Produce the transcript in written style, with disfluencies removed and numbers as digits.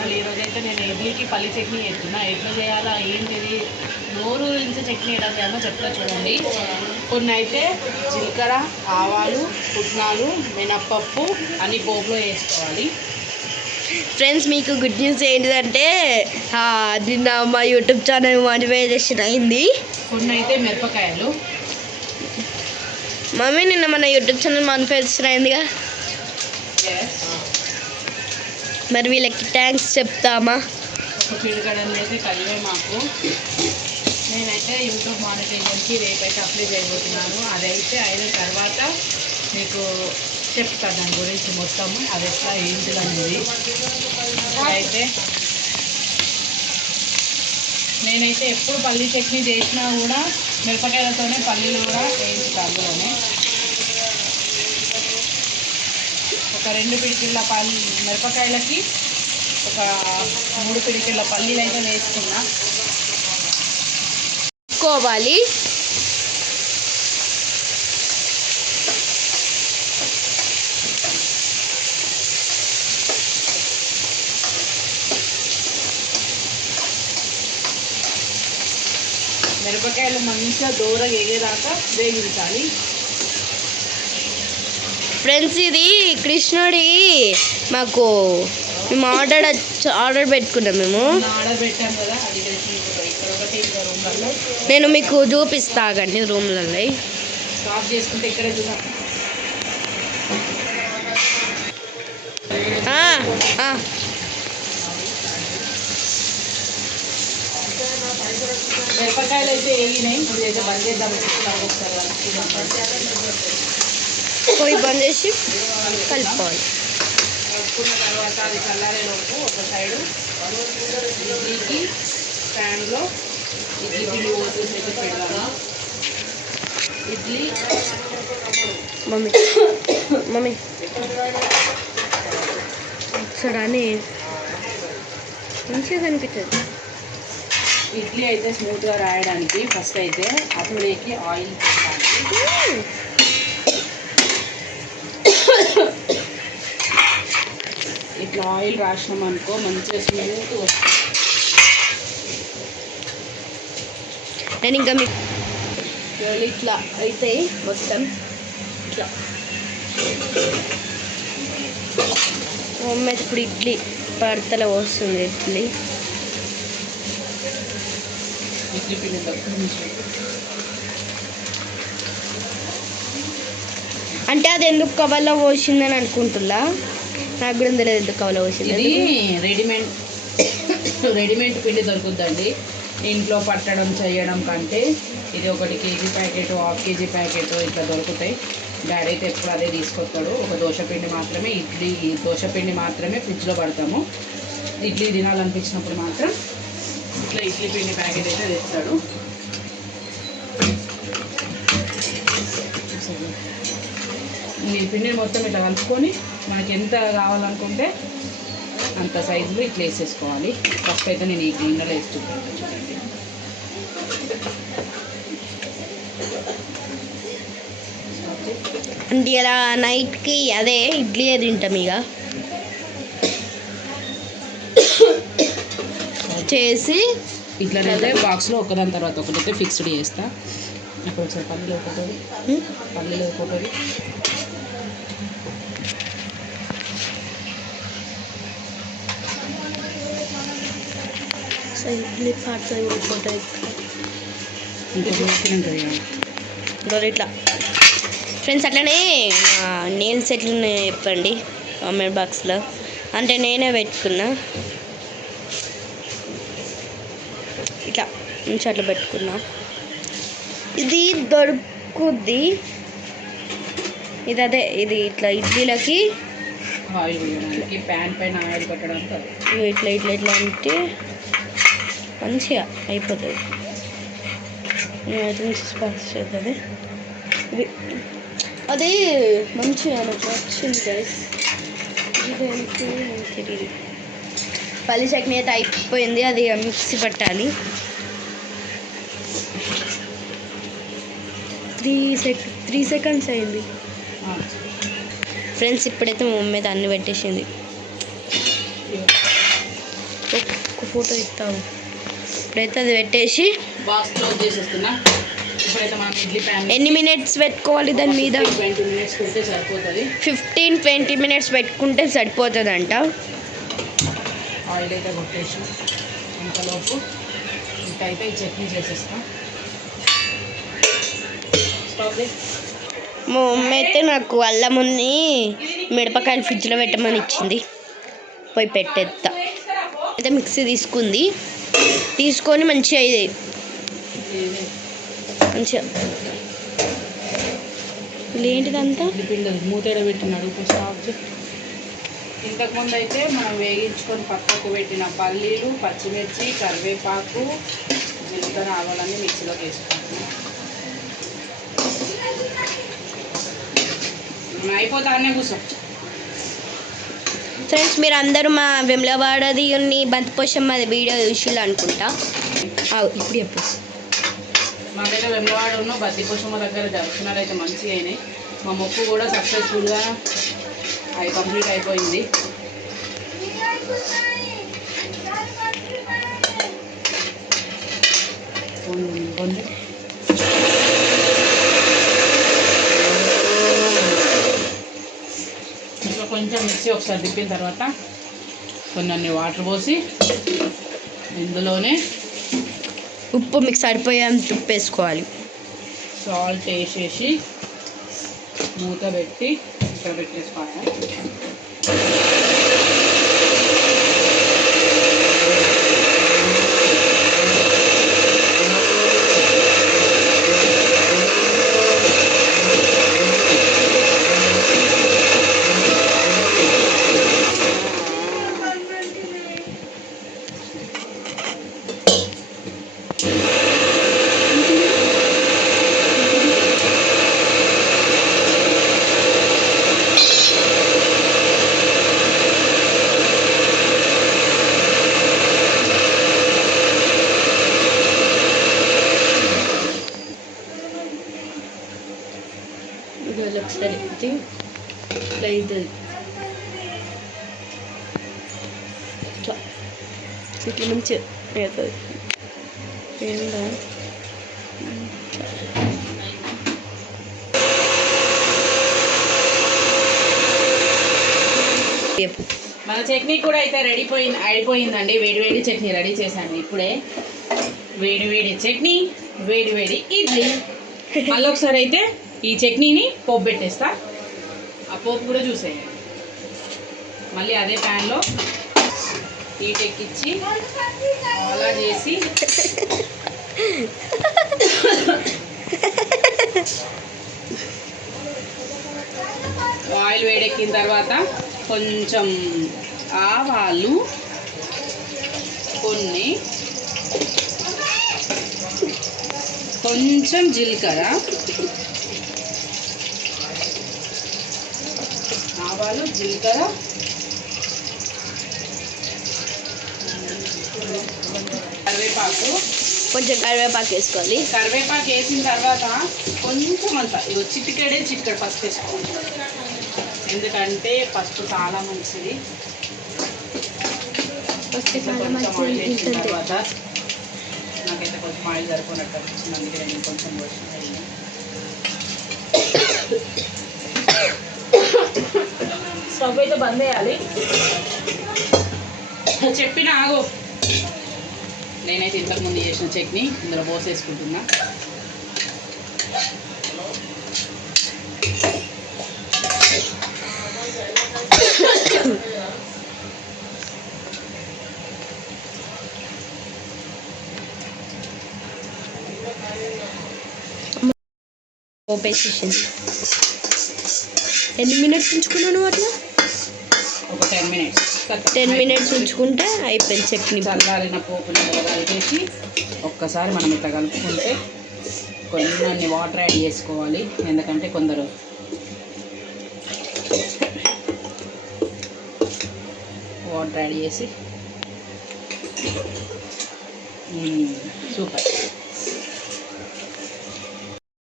Channel. ఈరోజైతే నేను ఇడ్లీకి పల్లి చట్నీ చేస్తున్నా. ఎట్లా చేయాలా ఏంటిది నోరు నుంచి చట్నీ ఎలా చేయాలో చెప్తా చూడండి. కొన్ని అయితే జీలకర్ర, ఆవాలు, పుట్నాలు, మినప్పప్పు అన్ని పోపులో వేసుకోవాలి. ఫ్రెండ్స్, మీకు గుడ్ న్యూస్ ఏంటిదంటే నిన్న మా యూట్యూబ్ ఛానల్ మానిటైజేషన్ అయింది. కొన్ని అయితే మిరపకాయలు. మమ్మీ, నిన్న మన యూట్యూబ్ ఛానల్ మానిటైజేషన్ అయిందిగా, మరి వీళ్ళకి థ్యాంక్స్ చెప్తామా? ఒక పిడికడని అయితే కరివేమాకు. నేనైతే యూట్యూబ్ మానిటైజేషన్కి రేపైతే అప్లై చేయబోతున్నాను. అదైతే అయిన తర్వాత మీకు చెప్తాను దాని గురించి మొత్తము, అది ఎట్లా ఏంటిదనేది. అయితే నేనైతే ఎప్పుడు పల్లి చట్నీ చేసినా కూడా మిరపకాయలతోనే పల్లీలు కూడా వేయించుతాను. అందులోనే ఒక 2 పిడికిళ్ళ మిరపకాయలకి ఒక 3 పిడికిళ్ళ పల్లీలు అయితే వేసుకున్నా. కోవాలి. మిరపకాయలు మంచిగా దూరగా ఎగేదాకా వేగించాలి. ఫ్రెండ్స్, ఇది కృష్ణుడి మాకు మేము ఆర్డర్ పెట్టుకున్నాం. మేము ఆర్డర్ పెట్టాం కదా, అది ఇక్కడ ఒకటి ఇంకా రూమ్లలో నేను మీకు చూపిస్తా కండి. రూమ్లలో స్టాప్ చేసుకుంటే ఇక్కడే చూద్దాం. మిరపకాయలు అయితే వేగినాయి. ఇప్పుడు అయితే బంద్ చేద్దాం. పోయి బంద్ చేసి కలుపుకోవాలి. కలుపుకున్న తర్వాత అది చల్లారేలోపు ఒక సైడు ఇడ్లీకి ప్యాన్లో ఇడ్లీ పిండి పోసేసి అయితే పెడదాము. ఇడ్లీ మమ్మీ చూడని మంచిగా కనిపిస్తుంది. ఇడ్లీ అయితే స్మూత్గా రాయడానికి ఫస్ట్ అయితే అటులోకి ఆయిల్ పెట్టాలి. ఇట్లా ఆయిల్ రాసినాం అనుకో మంచిగా స్మూత్ వస్తుంది. నేను ఇంకా మీకు ఇట్లా అయితే మొత్తం ఇట్లా మమ్మీ ఇప్పుడు ఇడ్లీ పడతల వస్తుంది. ఇడ్లీ పిండి అంటే అది ఎందుకు కవర్లో పోసిందని అనుకుంటున్నా. నాకు కూడా తెలియదు ఎందుకు కవర్లో పోసింది. ఇది రెడీమేడ్ పిండి దొరుకుద్దండి. ఇంట్లో పట్టడం చేయడం కంటే ఇది 1 కేజీ ప్యాకెట్, 1/2 కేజీ ప్యాకెట్ ఇట్లా దొరుకుతాయి. డాడీ అయితే ఎప్పుడు అదే తీసుకొస్తాడు. ఒక దోశపిండి మాత్రమే దోశపిండి మాత్రమే ఫ్రిడ్జ్లో పడతాము. ఇడ్లీ తినాలనిపించినప్పుడు మాత్రం ఇట్లా ఇడ్లీ పిండి ప్యాకెట్ అయితే తెస్తాడు. ఈ పిండిని మొత్తం ఇట్లా కలుపుకొని మనకి ఎంత కావాలనుకుంటే అంత సైజులో ఇట్లా వేసేసుకోవాలి. ఫస్ట్ అయితే నేను ఈ గిన్నెలో వేసి చూడండి. అంటే ఇలా నైట్కి అదే ఇడ్లీ తింటాం. ఇక చేసి ఇట్లనైతే బాక్స్లో ఒకదాని తర్వాత ఒకటైతే ఫిక్స్డ్ చేస్తా. ఇప్పుడు ఒకసారి పల్లీలు ఒకటి ఇడ్లీ పార్ట్స్ ఇట్లా. ఫ్రెండ్స్, అట్లనే నెయిల్స్ ఎట్లున్నాయో చెప్పండి కామెంట్ బాక్స్లో. అంటే నేనే పెట్టుకున్నా ఇట్లా నుంచి అట్లా పెట్టుకున్నా. ఇది దొరుకుద్ది. ఇది అదే ఇది ఇట్లా ఇడ్లీలకి ఆయిల్ వేయడానికి ప్యాన్ పైన ఆయిల్ పెట్టడానికి ఇట్లా ఇట్లా ఇట్లా అంటే మంచిగా అయిపోతుంది. నేనైతే స్పాస్ చేస్తుంది. ఇది అది మంచిగా నాకు వచ్చింది గైస్. ఇదేంటి తెలియదు. పల్లి చట్నీ అయితే అయిపోయింది. అది మిక్సీ పట్టాలి. 3 సెకండ్స్ అయింది. ఫ్రెండ్స్, ఇప్పుడైతే మా మమ్మీ అయితే అన్ని పెట్టేసింది. ఒక్క ఫోటో ఇస్తావు. ఇప్పుడైతే అది పెట్టేసి బాక్స్ క్లోజ్ చేసేస్తున్నా. ఇప్పుడైతే మనం ఇడ్లీ ప్యాన్ ఎన్ని మినిట్స్ పెట్టుకోవాలి దాని మీద? 20 minutes పెడితే సరిపోతుంది. 15-20 minutes పెట్టుకుంటే సరిపోతుందంట. ఆయిల్ అయితే కొట్టేసి ఇంతలోపు ఇంకైతే ఈ చట్నీ చేసేస్తాం. స్టవ్ మా మమ్మీ అయితే నాకు అల్లం ఉన్ని మిరపకాయలు ఫ్రిడ్జ్లో పెట్టమని ఇచ్చింది. పోయి పెట్టేస్తా. అయితే మిక్సీ తీసుకొని మంచిగా ఇది మంచిగా ఏంటిదంతా పిండి మూతేడ పెట్టినాడు. స్టాప్. ఇంతకుముందు అయితే మనం వేగించుకొని పక్కకు పెట్టిన పల్లీలు, పచ్చిమిర్చి, కరివేపాకు, జీలకర్ర, ఆవాలన్నీ మిక్సీలోకి వేసుకుంటున్నాం. అయిపోతానే కూర్చో. ఫ్రెండ్స్, మీరు అందరూ మా వెమ్లవాడది బంతిపోషమ్మ వీడియో చూసిళ్ళు అనుకుంటా. ఇప్పుడు చెప్పు. మా దగ్గర వెమ్లవాడ ఉన్న బంతిపోషమ్మ దగ్గర దర్శనాలు అయితే మంచిగా అయినాయి. మా మొక్కు కూడా సక్సెస్ఫుల్గా అది కంప్లీట్ అయిపోయింది. ఇంకా కొంచెం మిక్సీ ఒకసారి తిప్పిన తర్వాత కొన్ని వాటర్ పోసి ఇందులోనే ఉప్పు మీకు సరిపోయేంత ఉప్పు వేసుకోవాలి. సాల్ట్ వేసేసి మూత పెట్టి ఇక్కడ పెట్టేసుకోవాలి. ఒకసారి ఇట్లా అవుతుంది. ఇట్లా మంచిగా అవుతుంది. ఏందా మన చట్నీ కూడా అయితే అయిపోయిందండి. వేడివేడి చట్నీ రెడీ చేశాను ఇప్పుడే. వేడివేడి చట్నీ, వేడివేడి ఇడ్లీ. మళ్ళీ ఒకసారి అయితే ఈ చట్నీని పోపు పెట్టేస్తా. ఆ పోపు కూడా చూసేయండి. మళ్ళీ అదే ప్యాన్లో హీట్ ఎక్కించి అలా చేసి ఆయిల్ వేడెక్కిన తర్వాత కొంచెం ఆవాలు, కొంచెం జీలకర్ర, ఆవాలు, జీలకర్ర, కరివేపాకు, కొంచెం కరివేపాకు వేసుకోవాలి. కరివేపాకు వేసిన తర్వాత కొంచెం అంత చిటికెడు పసుపు వేసుకోవాలి. ఎందుకంటే పసుపు చాలా మంచిది. కొంచెం ఆయిల్ వేసిన తర్వాత నాకైతే కొంచెం ఆయిల్ సరిపోయినట్టు అనిపించింది. అందుకే నేను కొంచెం పోసిన. స్టవ్ అయితే బంద్ చేయాలి. చెప్పిన ఆగు. నేనైతే ఇంతకుముందు చేసిన చట్నీ ఇందులో పోసేసుకుంటున్నా. పోపేసేసింది. ఎన్ని మినిట్స్ ఉంచుకున్నాను అట్లా? ఒక 10 minutes. 10 minutes ఉంచుకుంటే అయిపోయింది చట్నీ. చల్లారిన పోపుని కలిపేసి ఒక్కసారి మనం ఇట్లా కలుపుకుంటే కొన్ని వాటర్ యాడ్ చేసుకోవాలి. ఎందుకంటే కొందరు వాటర్ యాడ్ చేసి